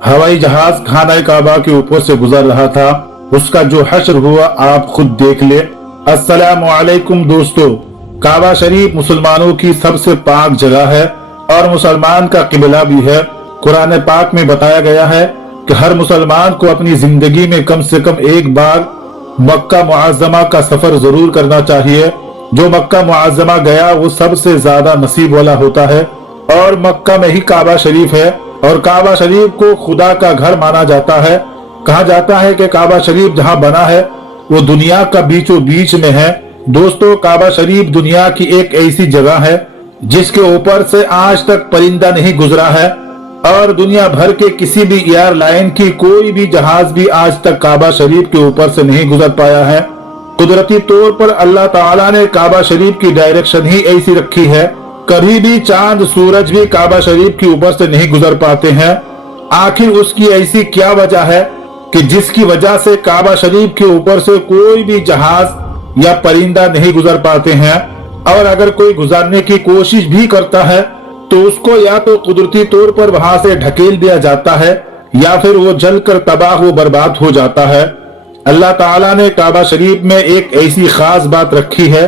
हवाई जहाज खाना काबा के ऊपर से गुजर रहा था। उसका जो हश्र हुआ आप खुद देख ले। अस्सलामु अलैकुम दोस्तों, काबा शरीफ मुसलमानों की सबसे पाक जगह है और मुसलमान का किबला भी है। कुरान पाक में बताया गया है कि हर मुसलमान को अपनी जिंदगी में कम से कम एक बार मक्का मुअज़्ज़मा का सफर जरूर करना चाहिए। जो मक्का मुअज़्ज़मा गया वो सबसे ज्यादा नसीब वाला होता है। और मक्का में ही काबा शरीफ है और काबा शरीफ को खुदा का घर माना जाता है। कहा जाता है कि काबा शरीफ जहाँ बना है वो दुनिया का बीचों बीच में है। दोस्तों, काबा शरीफ दुनिया की एक ऐसी जगह है जिसके ऊपर से आज तक परिंदा नहीं गुजरा है और दुनिया भर के किसी भी एयरलाइन की कोई भी जहाज भी आज तक काबा शरीफ के ऊपर से नहीं गुजर पाया है। कुदरती तौर पर अल्लाह ताला ने काबा शरीफ की डायरेक्शन ही ऐसी रखी है, कभी भी चांद सूरज भी काबा शरीफ के ऊपर से नहीं गुजर पाते हैं। आखिर उसकी ऐसी क्या वजह है कि जिसकी वजह से काबा शरीफ के ऊपर से कोई भी जहाज या परिंदा नहीं गुजर पाते हैं, और अगर कोई गुजरने की कोशिश भी करता है तो उसको या तो कुदरती तौर पर वहां से ढकेल दिया जाता है या फिर वो जलकर तबाह व बर्बाद हो जाता है। अल्लाह ताला ने काबा शरीफ में एक ऐसी खास बात रखी है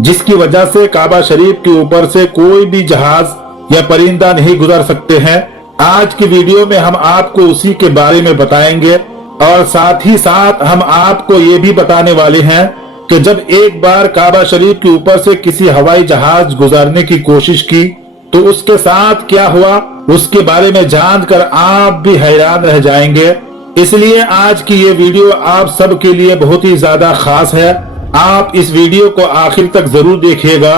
जिसकी वजह से काबा शरीफ के ऊपर से कोई भी जहाज या परिंदा नहीं गुजर सकते हैं। आज की वीडियो में हम आपको उसी के बारे में बताएंगे और साथ ही साथ हम आपको ये भी बताने वाले हैं कि जब एक बार काबा शरीफ के ऊपर से किसी हवाई जहाज गुजारने की कोशिश की तो उसके साथ क्या हुआ, उसके बारे में जानकर आप भी हैरान रह जाएंगे। इसलिए आज की ये वीडियो आप सब के लिए बहुत ही ज्यादा खास है। आप इस वीडियो को आखिर तक जरूर देखिएगा।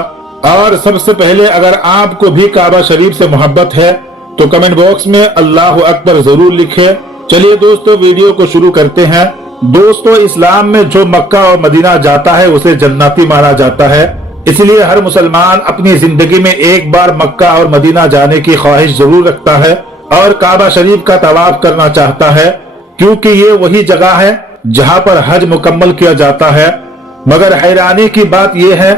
और सबसे पहले अगर आपको भी काबा शरीफ से मोहब्बत है तो कमेंट बॉक्स में अल्लाह अकबर जरूर लिखे। चलिए दोस्तों, वीडियो को शुरू करते हैं। दोस्तों, इस्लाम में जो मक्का और मदीना जाता है उसे जन्नती माना जाता है। इसलिए हर मुसलमान अपनी जिंदगी में एक बार मक्का और मदीना जाने की ख्वाहिश जरूर रखता है और काबा शरीफ का तवाफ करना चाहता है, क्योंकि ये वही जगह है जहाँ पर हज मुकम्मल किया जाता है। मगर हैरानी की बात यह है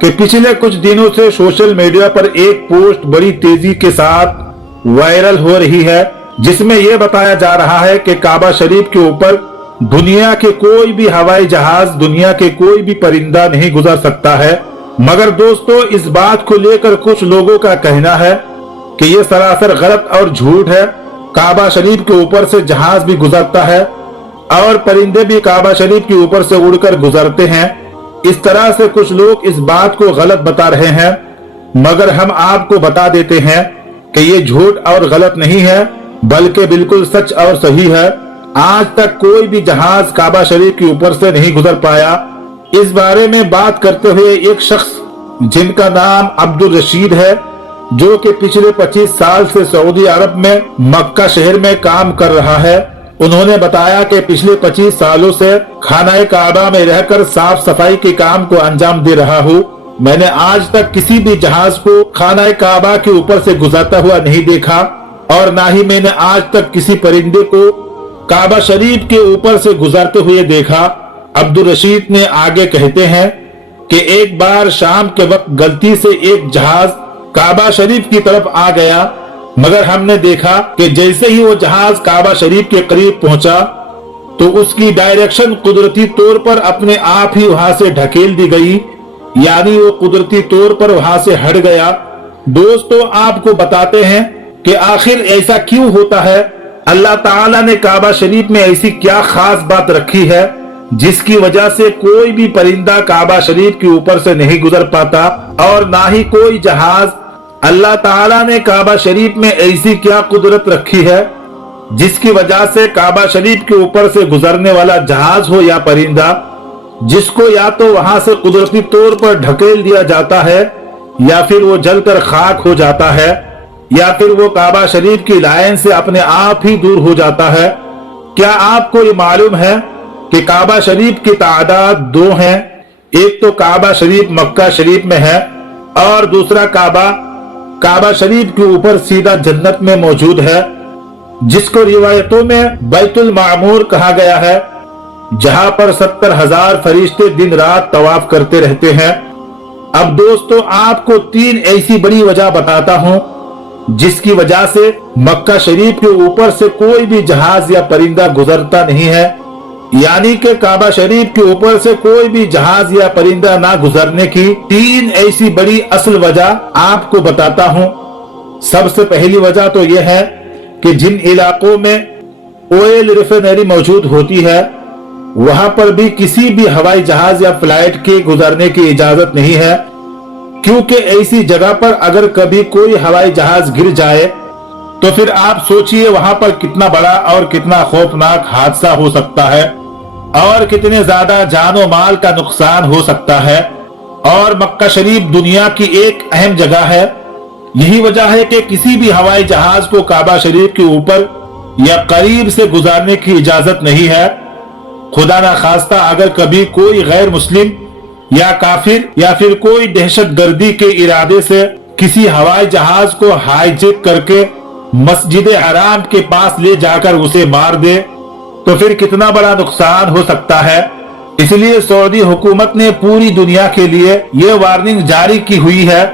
कि पिछले कुछ दिनों से सोशल मीडिया पर एक पोस्ट बड़ी तेजी के साथ वायरल हो रही है, जिसमें यह बताया जा रहा है कि काबा शरीफ के ऊपर दुनिया के कोई भी हवाई जहाज, दुनिया के कोई भी परिंदा नहीं गुजर सकता है। मगर दोस्तों, इस बात को लेकर कुछ लोगों का कहना है कि यह सरासर गलत और झूठ है। काबा शरीफ के ऊपर से जहाज भी गुजरता है और परिंदे भी काबा शरीफ के ऊपर से उड़कर गुजरते हैं। इस तरह से कुछ लोग इस बात को गलत बता रहे हैं, मगर हम आपको बता देते हैं कि ये झूठ और गलत नहीं है, बल्कि बिल्कुल सच और सही है। आज तक कोई भी जहाज काबा शरीफ के ऊपर से नहीं गुजर पाया। इस बारे में बात करते हुए एक शख्स जिनका नाम अब्दुल रशीद है, जो कि पिछले 25 साल से सऊदी अरब में मक्का शहर में काम कर रहा है, उन्होंने बताया कि पिछले 25 सालों से खाना काबा में रहकर साफ सफाई के काम को अंजाम दे रहा हूँ। मैंने आज तक किसी भी जहाज को खाना काबा के ऊपर से गुजरता हुआ नहीं देखा और ना ही मैंने आज तक किसी परिंदे को काबा शरीफ के ऊपर से गुजरते हुए देखा। अब्दुल रशीद ने आगे कहते हैं कि एक बार शाम के वक्त गलती से एक जहाज काबा शरीफ की तरफ आ गया, मगर हमने देखा कि जैसे ही वो जहाज काबा शरीफ के करीब पहुंचा तो उसकी डायरेक्शन कुदरती तौर पर अपने आप ही वहां से ढकेल दी गई, यानी वो कुदरती तौर पर वहां से हट गया। दोस्तों, आपको बताते हैं कि आखिर ऐसा क्यों होता है। अल्लाह ताला ने काबा शरीफ में ऐसी क्या खास बात रखी है जिसकी वजह से कोई भी परिंदा काबा शरीफ के ऊपर से नहीं गुजर पाता और ना ही कोई जहाज। अल्लाह ताला ने काबा शरीफ में ऐसी क्या कुदरत रखी है जिसकी वजह से काबा शरीफ के ऊपर से गुजरने वाला जहाज हो या परिंदा, जिसको या तो वहां से कुदरती तौर पर ढकेल दिया जाता है या फिर वो जलकर खाक हो जाता है या फिर वो काबा शरीफ की लाइन से अपने आप ही दूर हो जाता है। क्या आपको ये मालूम है कि काबा शरीफ की तादाद 2 हैं। एक तो काबा शरीफ मक्का शरीफ में है और दूसरा काबा शरीफ के ऊपर सीधा जन्नत में मौजूद है, जिसको रिवायतों में बैतुल मामूर कहा गया है, जहां पर 70,000 फरिश्ते दिन रात तवाफ करते रहते हैं। अब दोस्तों, आपको 3 ऐसी बड़ी वजह बताता हूं जिसकी वजह से मक्का शरीफ के ऊपर से कोई भी जहाज या परिंदा गुजरता नहीं है। यानी कि काबा शरीफ के ऊपर से कोई भी जहाज या परिंदा ना गुजरने की 3 ऐसी बड़ी असल वजह आपको बताता हूँ। सबसे पहली वजह तो यह है कि जिन इलाकों में ऑयल रिफाइनरी मौजूद होती है वहां पर भी किसी भी हवाई जहाज या फ्लाइट के गुजरने की इजाजत नहीं है, क्योंकि ऐसी जगह पर अगर कभी कोई हवाई जहाज गिर जाए तो फिर आप सोचिए वहां पर कितना बड़ा और कितना खौफनाक हादसा हो सकता है और कितने ज्यादा जानो माल का नुकसान हो सकता है। और मक्का शरीफ दुनिया की एक अहम जगह है। यही वजह है कि किसी भी हवाई जहाज को काबा शरीफ के ऊपर या करीब से गुजारने की इजाजत नहीं है। खुदा ना खास्ता अगर कभी कोई गैर मुस्लिम या काफिर या फिर कोई दहशत गर्दी के इरादे से किसी हवाई जहाज को हाईजैक करके मस्जिद हराम के पास ले जाकर उसे मार दे तो फिर कितना बड़ा नुकसान हो सकता है। इसलिए सऊदी हुकूमत ने पूरी दुनिया के लिए ये वार्निंग जारी की हुई है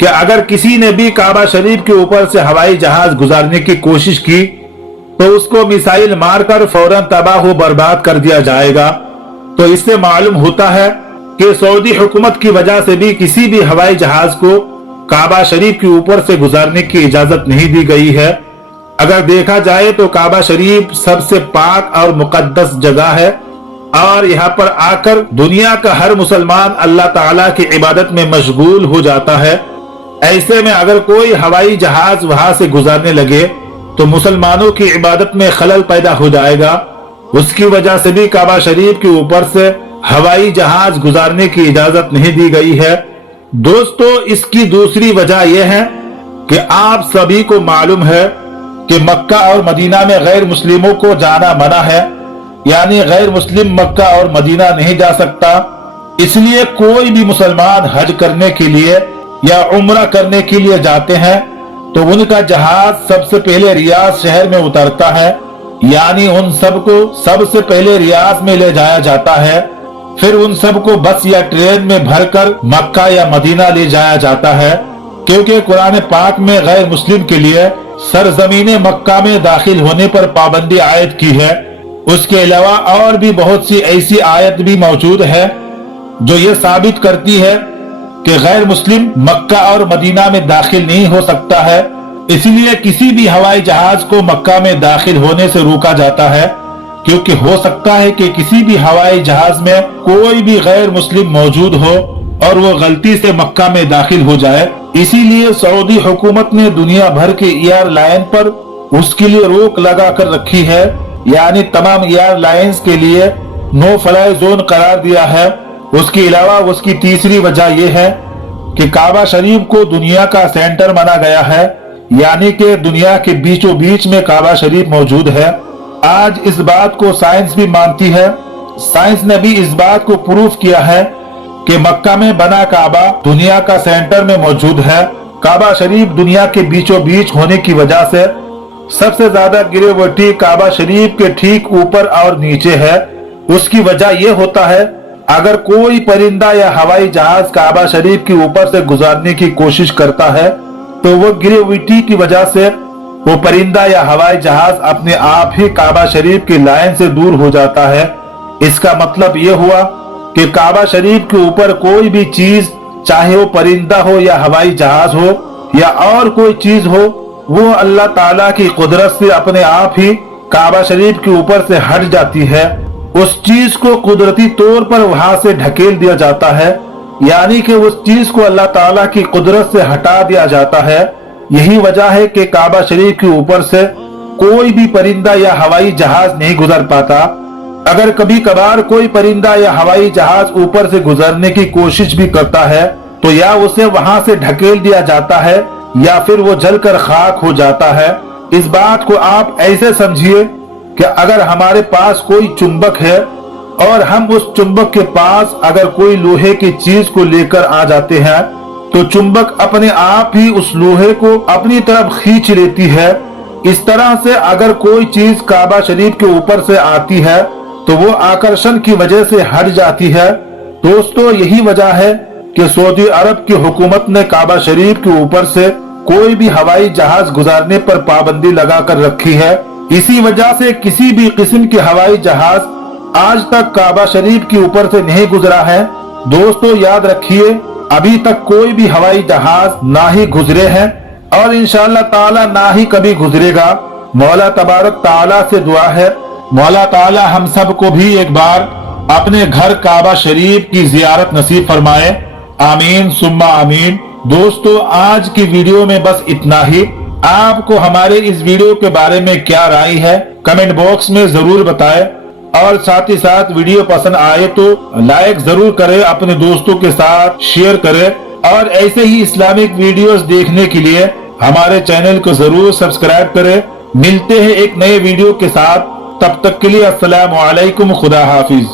कि अगर किसी ने भी काबा शरीफ के ऊपर से हवाई जहाज गुजारने की कोशिश की तो उसको मिसाइल मारकर फौरन तबाह हो बर्बाद कर दिया जाएगा। तो इससे मालूम होता है कि सऊदी हुकूमत की वजह से भी किसी भी हवाई जहाज को काबा शरीफ के ऊपर से गुजारने की इजाजत नहीं दी गई है। अगर देखा जाए तो काबा शरीफ सबसे पाक और मुकद्दस जगह है और यहाँ पर आकर दुनिया का हर मुसलमान अल्लाह ताला की इबादत में मशगूल हो जाता है। ऐसे में अगर कोई हवाई जहाज वहां से गुजारने लगे तो मुसलमानों की इबादत में खलल पैदा हो जाएगा। उसकी वजह से भी काबा शरीफ के ऊपर से हवाई जहाज गुजारने की इजाजत नहीं दी गई है। दोस्तों, इसकी दूसरी वजह यह है कि आप सभी को मालूम है कि मक्का और मदीना में गैर मुस्लिमों को जाना मना है, यानी गैर मुस्लिम मक्का और मदीना नहीं जा सकता। इसलिए कोई भी मुसलमान हज करने के लिए या उम्रा करने के लिए जाते हैं तो उनका जहाज सबसे पहले रियाद शहर में उतरता है, यानी उन सबको सबसे पहले रियाद में ले जाया जाता है। फिर उन सबको बस या ट्रेन में भरकर मक्का या मदीना ले जाया जाता है, क्योंकि कुरान पाक में गैर मुस्लिम के लिए सरजमीन मक्का में दाखिल होने पर पाबंदी आयत की है। उसके अलावा और भी बहुत सी ऐसी आयत भी मौजूद है जो ये साबित करती है कि गैर मुस्लिम मक्का और मदीना में दाखिल नहीं हो सकता है। इसलिए किसी भी हवाई जहाज को मक्का में दाखिल होने से रोका जाता है, क्योंकि हो सकता है कि किसी भी हवाई जहाज में कोई भी गैर मुस्लिम मौजूद हो और वो गलती से मक्का में दाखिल हो जाए। इसीलिए सऊदी हुकूमत ने दुनिया भर के एयरलाइन पर उसके लिए रोक लगा कर रखी है, यानी तमाम एयरलाइंस के लिए नो फ्लाई जोन करार दिया है। उसके अलावा उसकी तीसरी वजह यह है कि काबा शरीफ को दुनिया का सेंटर माना गया है, यानी कि दुनिया के बीचों बीच में काबा शरीफ मौजूद है। आज इस बात को साइंस भी मानती है। साइंस ने भी इस बात को प्रूफ किया है कि मक्का में बना काबा दुनिया का सेंटर में मौजूद है। काबा शरीफ दुनिया के बीचों बीच होने की वजह से सबसे ज्यादा गिरेवटी काबा शरीफ के ठीक ऊपर और नीचे है। उसकी वजह यह होता है अगर कोई परिंदा या हवाई जहाज काबा शरीफ के ऊपर से गुजारने की कोशिश करता है तो वो ग्रेविटी की वजह से वो परिंदा या हवाई जहाज अपने आप ही काबा शरीफ की लाइन से दूर हो जाता है। इसका मतलब ये हुआ कि काबा शरीफ के ऊपर कोई भी चीज, चाहे वो परिंदा हो या हवाई जहाज हो या और कोई चीज हो, वो अल्लाह ताला की कुदरत से अपने आप ही काबा शरीफ के ऊपर से हट जाती है। उस चीज को कुदरती तौर पर वहां से ढकेल दिया जाता है, यानी कि उस चीज को अल्लाह ताला की कुदरत से हटा दिया जाता है। यही वजह है कि काबा शरीफ के ऊपर से कोई भी परिंदा या हवाई जहाज नहीं गुजर पाता। अगर कभी कभार कोई परिंदा या हवाई जहाज ऊपर से गुजरने की कोशिश भी करता है तो या उसे वहां से ढकेल दिया जाता है या फिर वो जलकर खाक हो जाता है। इस बात को आप ऐसे समझिए कि अगर हमारे पास कोई चुंबक है और हम उस चुंबक के पास अगर कोई लोहे की चीज को लेकर आ जाते हैं तो चुंबक अपने आप ही उस लोहे को अपनी तरफ खींच लेती है। इस तरह से अगर कोई चीज काबा शरीफ के ऊपर से आती है तो वो आकर्षण की वजह से हट जाती है। दोस्तों, यही वजह है कि सऊदी अरब की हुकूमत ने काबा शरीफ के ऊपर से कोई भी हवाई जहाज गुजारने पर पाबंदी लगा कर रखी है। इसी वजह से किसी भी किस्म के हवाई जहाज आज तक काबा शरीफ के ऊपर से नहीं गुजरा है। दोस्तों याद रखिए, अभी तक कोई भी हवाई जहाज ना ही गुजरे हैं और इंशाअल्लाह ताला ना ही कभी गुजरेगा। मौला तबारक ताला से दुआ है, मौला ताला हम सब को भी एक बार अपने घर काबा शरीफ की जियारत नसीब फरमाए। आमीन सुम्मा आमीन। दोस्तों आज की वीडियो में बस इतना ही। आपको हमारे इस वीडियो के बारे में क्या राय है कमेंट बॉक्स में जरूर बताएं और साथ ही साथ वीडियो पसंद आए तो लाइक जरूर करें, अपने दोस्तों के साथ शेयर करें और ऐसे ही इस्लामिक वीडियोस देखने के लिए हमारे चैनल को जरूर सब्सक्राइब करें। मिलते हैं एक नए वीडियो के साथ, तब तक के लिए अस्सलामु अलैकुम, खुदा हाफिज।